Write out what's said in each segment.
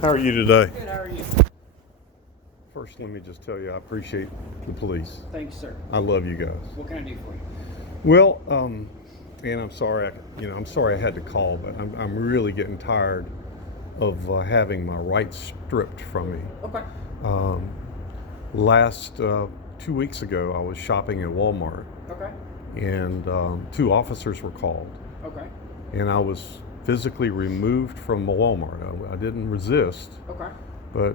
How are you today? Good, how are you? First, let me just tell you, I appreciate the police. Thanks, sir. I love you guys. What can I do for you? Well, and I'm sorry, I'm sorry I had to call, but I'm really getting tired of having my rights stripped from me. Okay. Last 2 weeks ago, I was shopping at Walmart, Okay. and two officers were called, Okay. and I was physically removed from Walmart. I didn't resist, Okay. but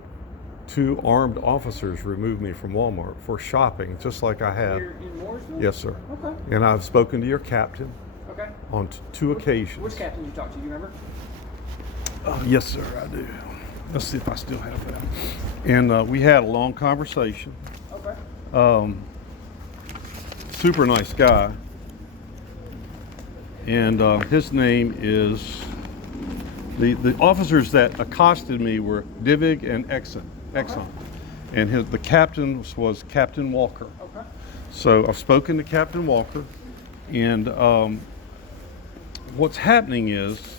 two armed officers removed me from Walmart for shopping, just like I had. You're in Mooresville? Yes, sir. Okay. And I've spoken to your captain Okay. on two occasions. Which captain you talked to? Do you remember? Yes, sir, I do. Let's see if I still have that. And we had a long conversation. Okay. Super nice guy. And his name is, the officers that accosted me were Divig and Exxon. And the captain was Captain Walker. Okay. So I've spoken to Captain Walker, and what's happening is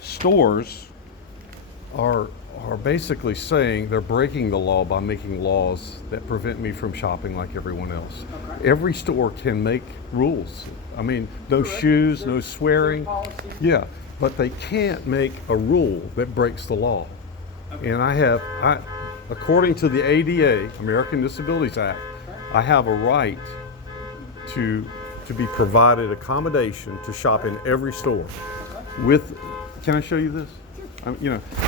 stores are basically saying they're breaking the law by making laws that prevent me from shopping like everyone else. Okay. Every store can make rules. I mean, no Correct. shoes, no There's swearing. policy. Yeah, but they can't make a rule that breaks the law. Okay. And according to the ADA, American Disabilities Act, I have a right to be provided accommodation to shop in every store. Can I show you this?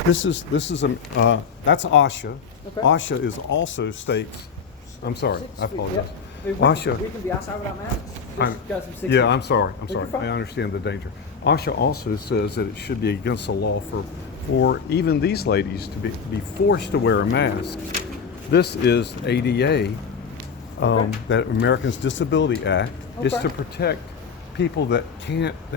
This is that's OSHA. Okay. OSHA is also states. I'm sorry, I apologize. We OSHA. can be outside without masks. I'm- Got some 6 Yeah, feet. I'm sorry. You're fine. I understand the danger. OSHA also says that it should be against the law for even these ladies to be forced to wear a mask. This is ADA, that Americans Disability Act is Okay. to protect people that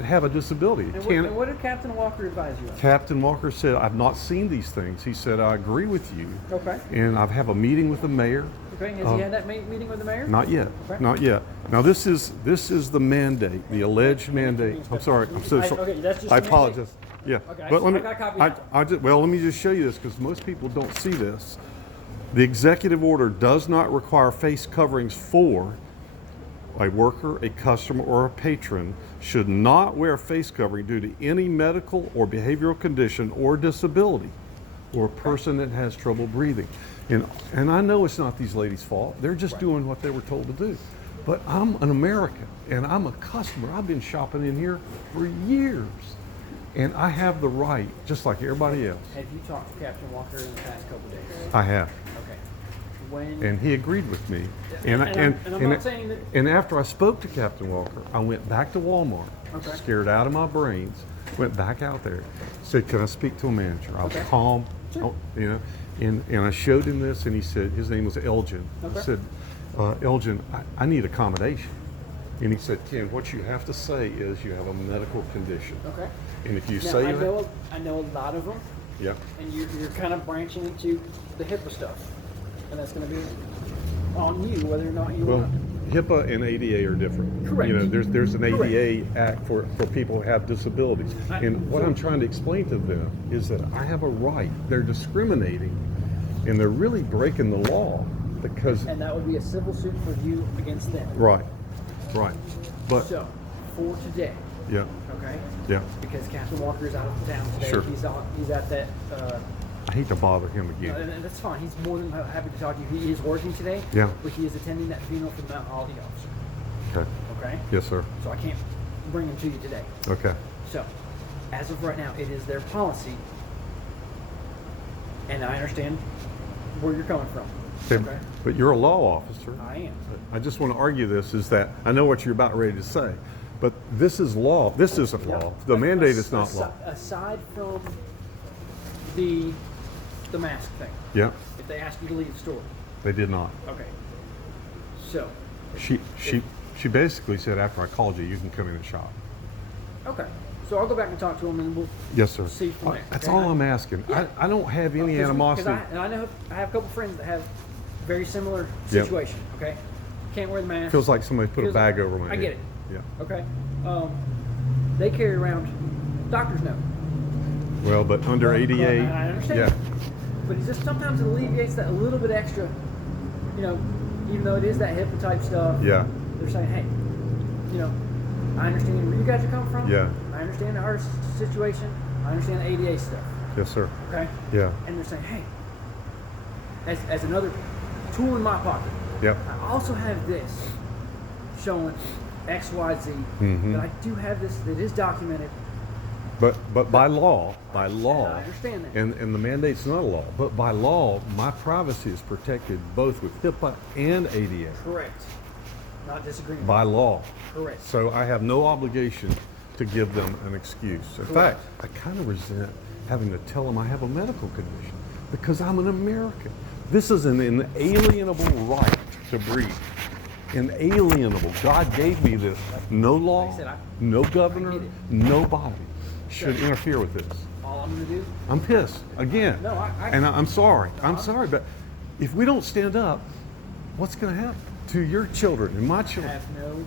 have a disability. And what did Captain Walker advise you of? Captain Walker said, I've not seen these things. He said, I agree with you. Okay. And I have a meeting with the mayor. Okay. Has he had that meeting with the mayor? Not yet. Okay. Not yet. Now this is the mandate, the alleged mandate. I'm sorry. I'm so sorry. Okay, that's just I the mandate. apologize. Yeah. Okay, But let me. I got copies. Well, let me just show you this because most people don't see this. The executive order does not require face coverings for a worker, a customer, or a patron should not wear face covering due to any medical or behavioral condition or disability, or a person that has trouble breathing. And I know it's not these ladies' fault. They're just doing what they were told to do. But I'm an American and I'm a customer. I've been shopping in here for years. And I have the right, just like everybody else. Have you talked to Captain Walker in the past couple days? I have. Okay. When And he agreed with me. And I'm not saying that. And after I spoke to Captain Walker, I went back to Walmart, Okay. scared out of my brains, went back out there, said, can I speak to a manager? I was Okay. calm, Sure. and I showed him this, and he said, his name was Elgin. Okay. I said, Elgin, I need accommodation. And he said, Ken, what you have to say is you have a medical condition. Okay. And if you Now, say I that, know a lot of them, yeah. and you're kind of branching into the HIPAA stuff, and that's going to be on you whether or not you Well, want. HIPAA and ADA are different. Correct. There's an Correct. ADA act for people who have disabilities. And what I'm trying to explain to them is that I have a right. They're discriminating, and they're really breaking the law because, And that would be a civil suit for you against them. right. But, So, for today, yeah, okay, yeah. because Captain Walker is out of town today. Sure. He's at that. I hate to bother him again. And that's fine. He's more than happy to talk to you. He is working today. Yeah. But he is attending that funeral for the Mount Holly officer. Okay. Okay. Yes, sir. So I can't bring him to you today. Okay. So, as of right now, it is their policy, and I understand where you're coming from. Okay. But you're a law officer. I am. I just want to argue this is that I know what you're about ready to say, but this is law. This isn't law. The mandate is not law. Aside from the mask thing, Yeah, if they ask you to leave the store, they did not. okay. So, She basically said after I called you, you can come in and shop. okay. So I'll go back and talk to him, and we'll Yes, sir. see from there. That's okay? all I'm asking. Yeah. I don't have any Because animosity. I know I have a couple friends that have very similar Yep. situation. Okay, can't wear the mask. Feels like somebody put a Feels bag like- over my head. I get it. Yeah. Okay, they carry around doctor's note. Well, but under But 88, I understand. yeah, But it just sometimes it alleviates that a little bit extra, you know, even though it is that HIPAA type stuff. yeah, They're saying, hey, you know, I understand where you guys are coming from. Yeah. I understand our situation. I understand the ADA stuff. yes, sir. Okay. Yeah, And they're saying, hey, as another tool in my pocket, yep, I also have this showing X, Y, Z. Mhm. That I do have this that is documented. but by law, I understand that. and the mandate's not a law, but by law, my privacy is protected both with HIPAA and ADA Correct. Not disagreeing. by law. Correct. So I have no obligation to give them an excuse. In Correct. fact, I kind of resent having to tell them I have a medical condition because I'm an American. This is an inalienable right to breathe. Inalienable. God gave me this. No law, Like I said, no I governor, get it. nobody should interfere with this. All I'm going to do, I'm pissed again. No, and I'm sorry. I'm sorry, but if we don't stand up, what's going to happen to your children and my I children? have no.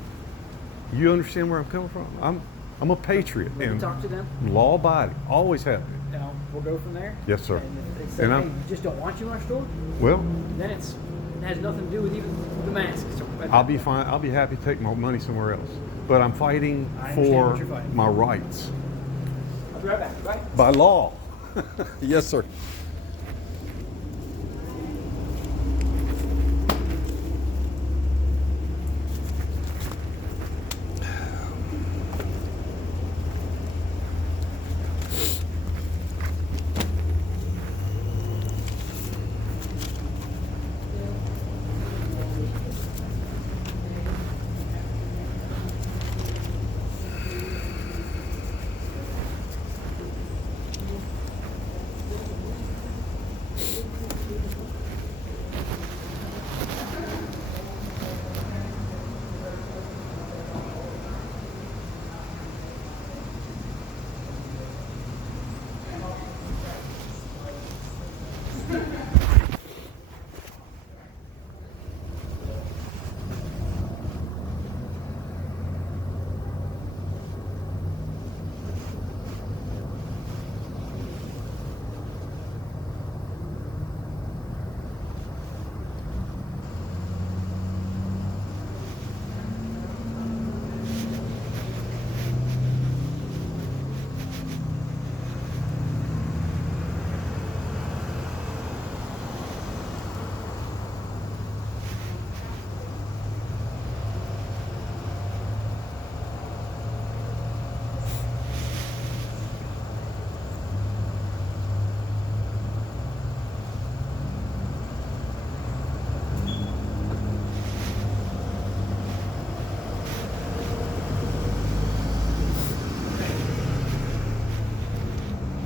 You understand where I'm coming from? I'm a patriot Let me and talk to them. law abiding. Always have been. Now we'll go from there. Yes, sir. And if they say, And hey, I'm- we just don't want you in our store, Well, then it has nothing to do with even the mask. So I'll be fine. I'll be happy to take my money somewhere else. But I'm fighting I understand for what you're fighting. my rights I'll be right back. Right. by law. Yes, sir.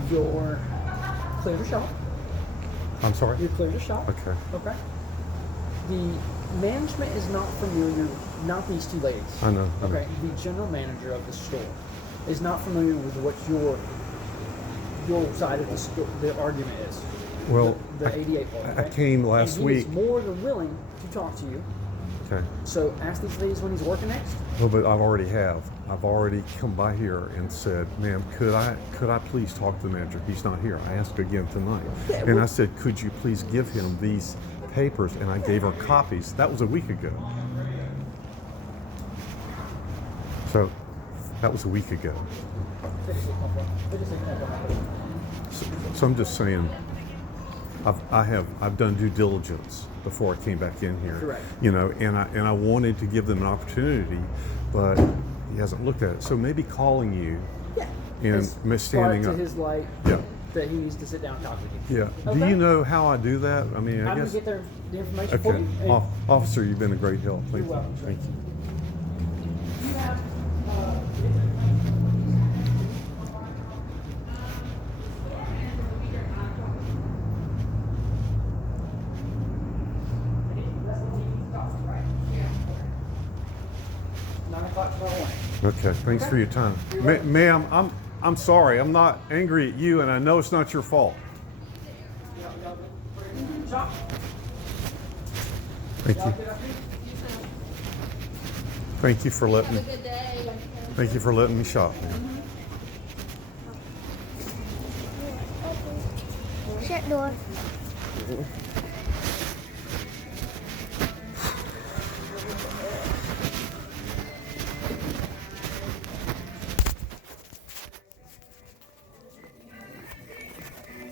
You're clear to shop. I'm sorry. You're clear to shop. Okay. Okay. The management is not familiar. Not these two ladies. I know. I know. Okay. The general manager of the store is not familiar with what your side of the store, the argument is. Well, the 88 part. I okay? came last and he week. is more than willing to talk to you. Okay. So ask these ladies when he's working next. Well, but I've already have. I've already come by here and said, "Ma'am, could I please talk to the manager? He's not here." I asked again tonight, Yeah, and well- I said, "Could you please give him these papers?" And I gave her copies. That was a week ago. So that was a week ago. So I'm just saying, I've done due diligence before I came back in here. Correct. You know, and I wanted to give them an opportunity, but he hasn't looked at it. So maybe calling you Yeah. and It's standing brought up. to his light Yeah. that he needs to sit down and talk with you. Yeah. Do Okay. you know how I do that? I mean, I I'm guess. gonna get the information for Okay. you. and Officer, you've been a great help. Thank You're you. welcome, sir. Thank you. you have, Okay, thanks for your time. Ma'am, I'm sorry. I'm not angry at you, and I know it's not your fault. Shop. Thank you. Thank you for letting me. Good day. Thank you for letting me shop. Shut door.